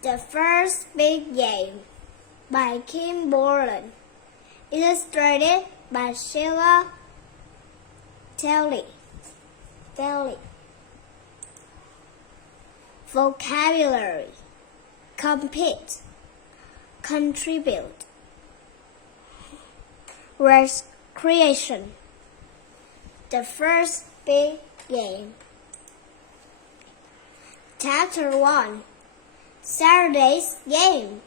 The First Big Game by Kim Borland. Illustrated by Sheila Daly. Vocabulary: compete, contribute, recreation. The First Big Game. Chapter 1. Saturday's Game.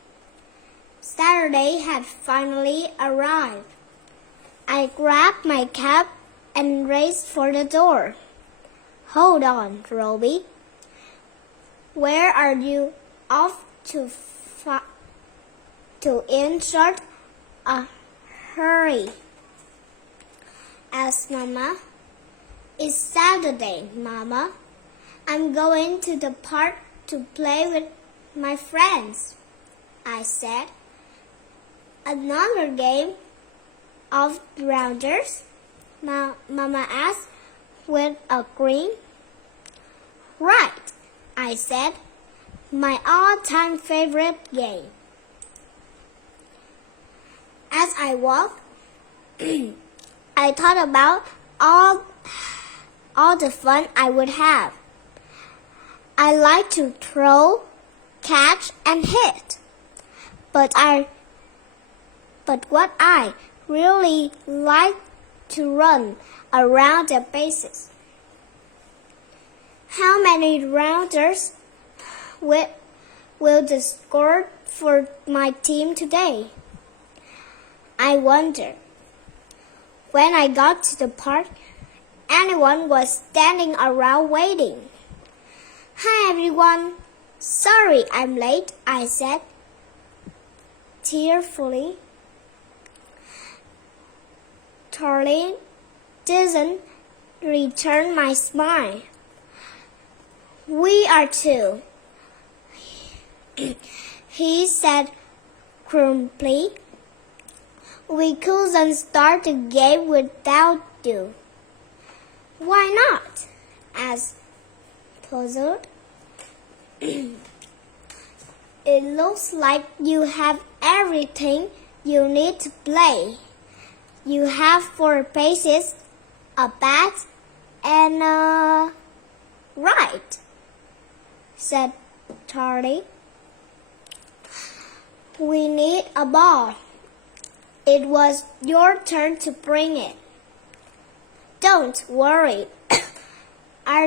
Saturday had finally arrived. I grabbed my cap and raced for the door. Hold on, Robbie. Where are you off to in such a hurry? Asked Mama. It's Saturday, Mama. I'm going to the park to play with my friends, I said. Another game of rounders? Mama asked with a grin. Right, I said. My all-time favorite game. As I walked, I thought about all the fun I would have. I like to throw, catch, and hit. But what I really like to run around the bases. How many rounders will the score for my team today? I wonder. When I got to the park, everyone was standing around waiting. Hi everyone. Sorry I'm late, I said tearfully. Charlie didn't return my smile. We are too, he said grumpily. We couldn't start the game without you. Why not? Asked puzzled. It looks like you have everything you need to play. You have 4 bases, a bat, and a... Right, said Charlie. We need a ball. It was your turn to bring it. Don't worry. I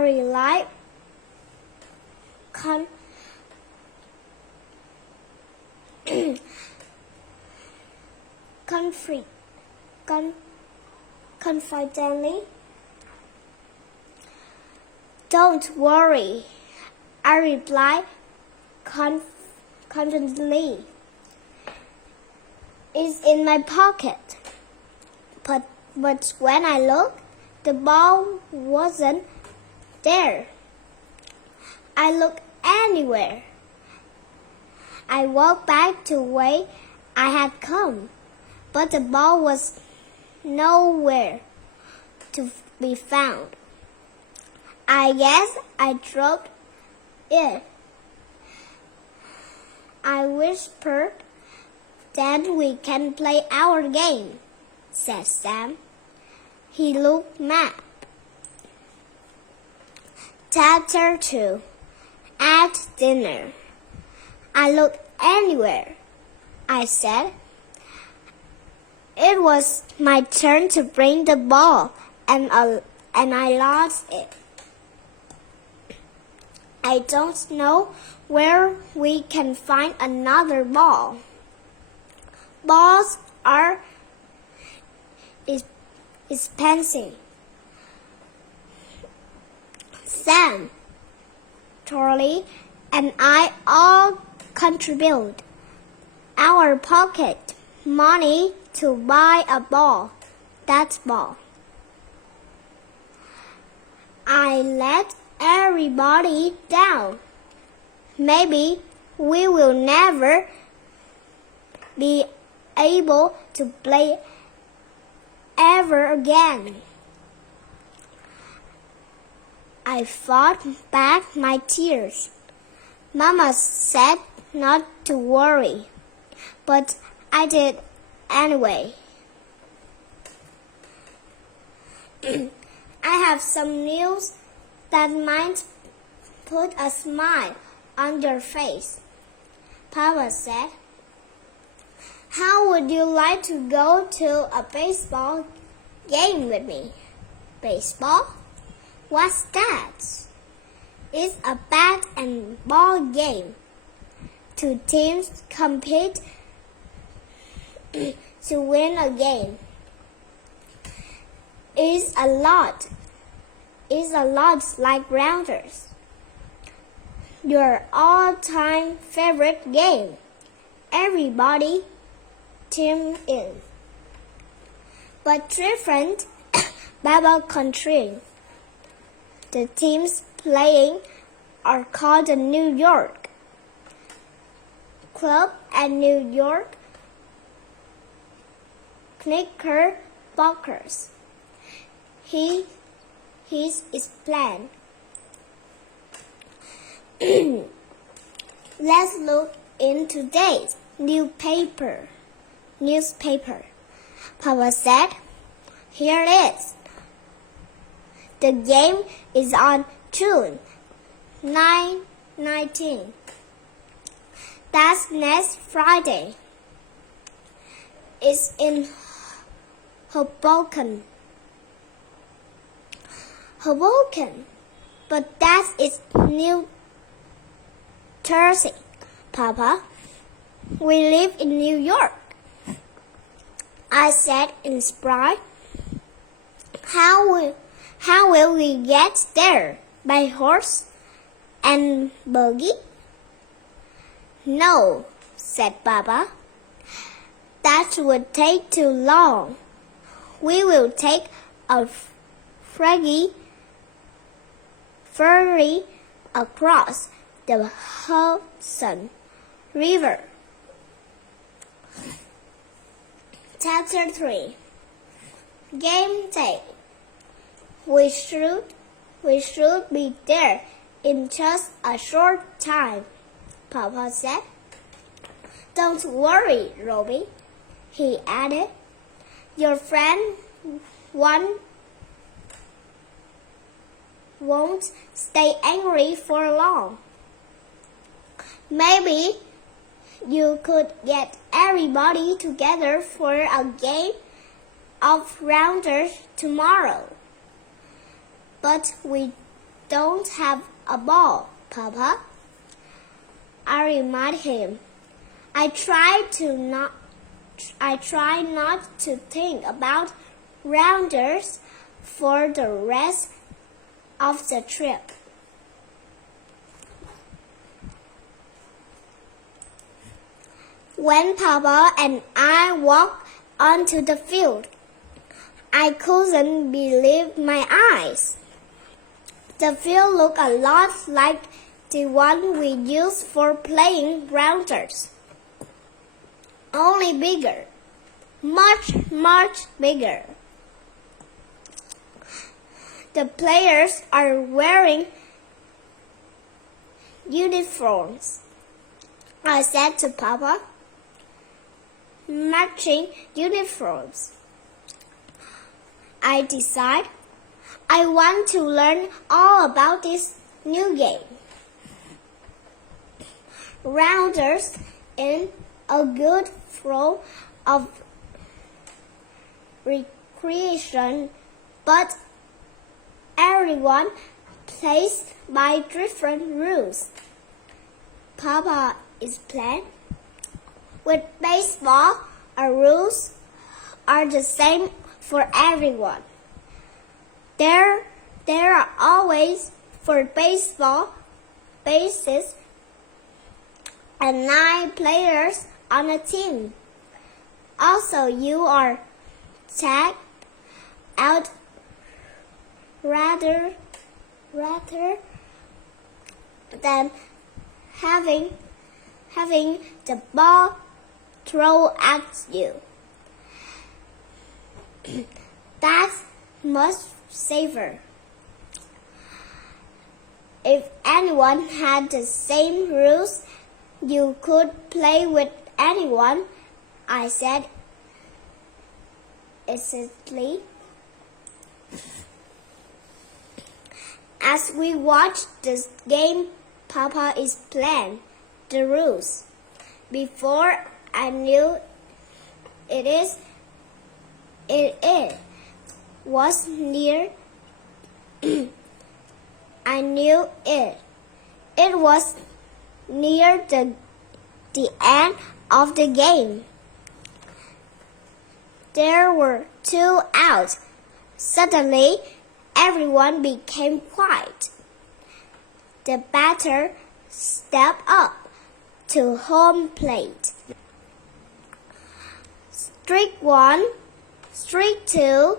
rely confidently. Don't worry, I replied confidently. It's in my pocket. But when I looked, the ball wasn't there. I looked anywhere. I walked back to where I had come, but the ball was nowhere to be found. I guess I dropped it. I whispered. Then we can play our game, said Sam. He looked mad. Chapter 2. At dinner. I looked anywhere, I said. It was my turn to bring the ball, and I lost it. I don't know where we can find another ball. Balls are expensive. Sam, Charlie, and I all contribute our pocket money to buy a ball. That ball. I let everybody down. Maybe we will never be able to play ever again. I fought back my tears. Mama said not to worry, but I did anyway. I have some news that might put a smile on your face, Papa said. How would you like to go to a baseball game with me? Baseball? What's that? It's a bat and ball game. Two teams compete to win a game. It's a lot like Rounders. Your all-time favorite game. Everybody tune in. But different Baba country. The teams playing are called the New York Club and New York Knickerbockers. His is planned. Let's look in today's newspaper. Papa said, here it is. The game is on June 19. That's next Friday. It's in Hoboken. But that is New Jersey, Papa. We live in New York. I said in surprise. How will we get there? By horse and buggy? No, said Papa. That would take too long. We will take a ferry across the Hudson River. Chapter 3. Game day. We should be there in just a short time, Papa said. Don't worry, Robbie, he added. Your friend won't stay angry for long. Maybe you could get everybody together for a game of Rounders tomorrow. But we don't have a ball, Papa. I remind him. I try not to think about Rounders for the rest of the trip. When Papa and I walked onto the field, I couldn't believe my eyes. The field looked a lot like the one we used for playing Rounders. Only bigger. Much bigger. The players are wearing uniforms, I said to Papa. Matching uniforms. I decided I want to learn all about this new game. Rounders in a good flow of recreation, but everyone plays by different rules. Papa explained. With baseball, our rules are the same for everyone. There are always, for baseball, bases and 9 players on a team. Also, you are tagged out rather than having the ball thrown at you. That's much safer. everyone had the same rules. You could play with anyone, I said excitedly. As we watched the game, Papa explained the rules. Before I knew it was near. I knew it. It was near the end of the game. There were 2 out. Suddenly, everyone became quiet. The batter stepped up to home plate. Strike 1, strike 2.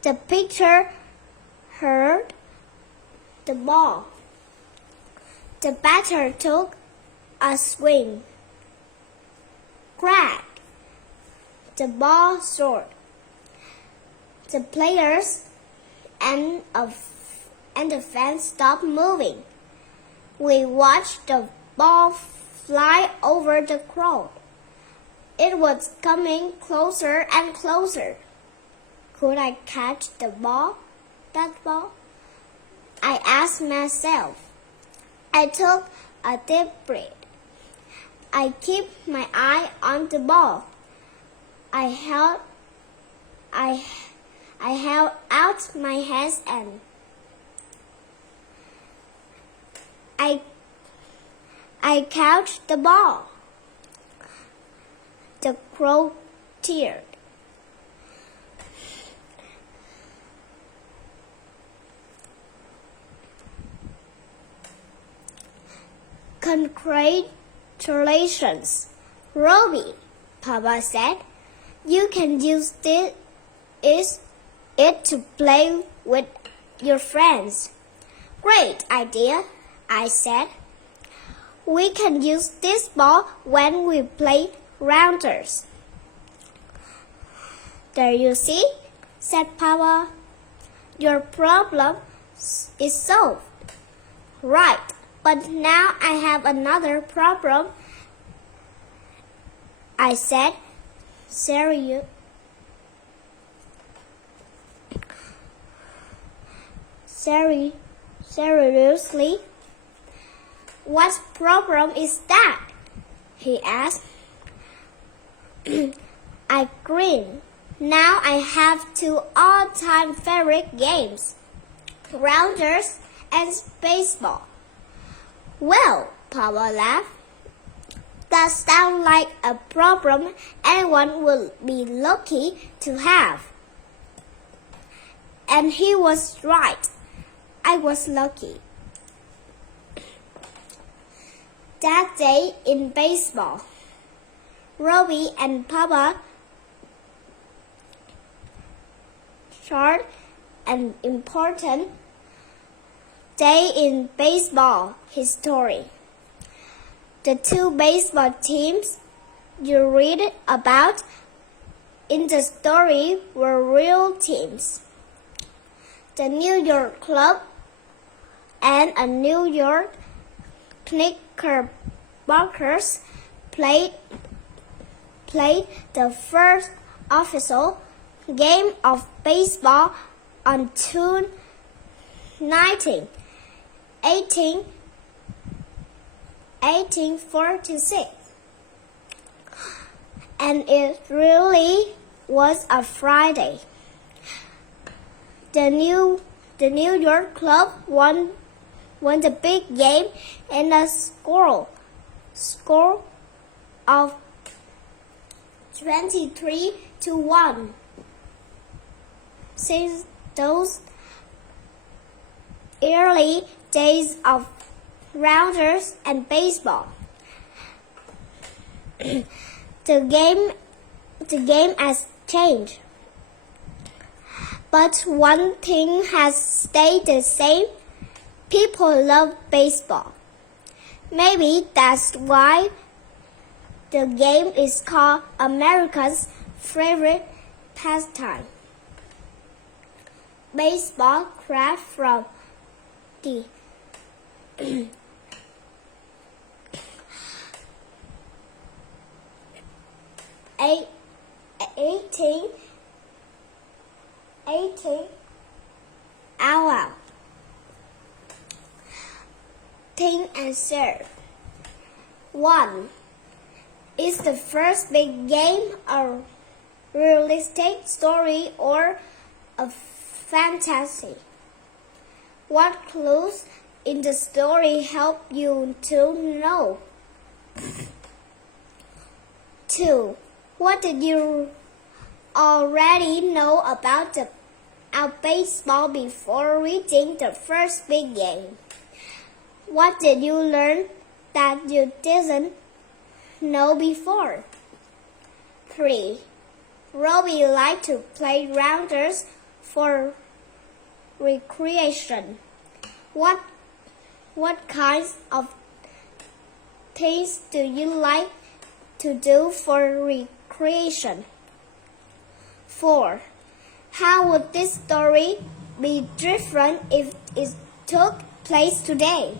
The pitcher heard the ball. The batter took a swing. Crack! The ball soared. The players and the fans stopped moving. We watched the ball fly over the crowd. It was coming closer and closer. Could I catch that ball? I asked myself. I took a deep breath. I kept my eye on the ball. I held out my hands and I caught the ball. The crow cheered. Congratulations, Robbie, Papa said. You can use it to play with your friends. Great idea, I said. We can use this ball when we play rounders. There you see, said Papa. Your problem is solved. Right, but now I have another problem, I said seriously. What problem is that? He asked. I grinned. Now I have 2 all-time favorite games, rounders and baseball. Well, Papa laughed. That sounds like a problem anyone would be lucky to have. And he was right. I was lucky. That day in baseball, Robbie and Papa shared an important day in baseball history. The 2 baseball teams you read about in the story were real teams. The New York Club and a New York Knickerbockers played the first official game of baseball on June 19, 1846. And it really was a Friday. The New York Club won the big game in a score of 23-1. Since those early days of rounders and baseball, the game has changed. But one thing has stayed the same. People love baseball. Maybe that's why the game is called America's favorite pastime. Baseball craft from the Eight, 18 hour. Think and serve. 1. Is the first big game a realistic story or a fantasy? What clues in the story help you to know? 2. What did you already know about baseball before reading the first big game? What did you learn that you didn't know before? 3. Robbie liked to play rounders for recreation. What kinds of things do you like to do for recreation? 4. How would this story be different if it took place today?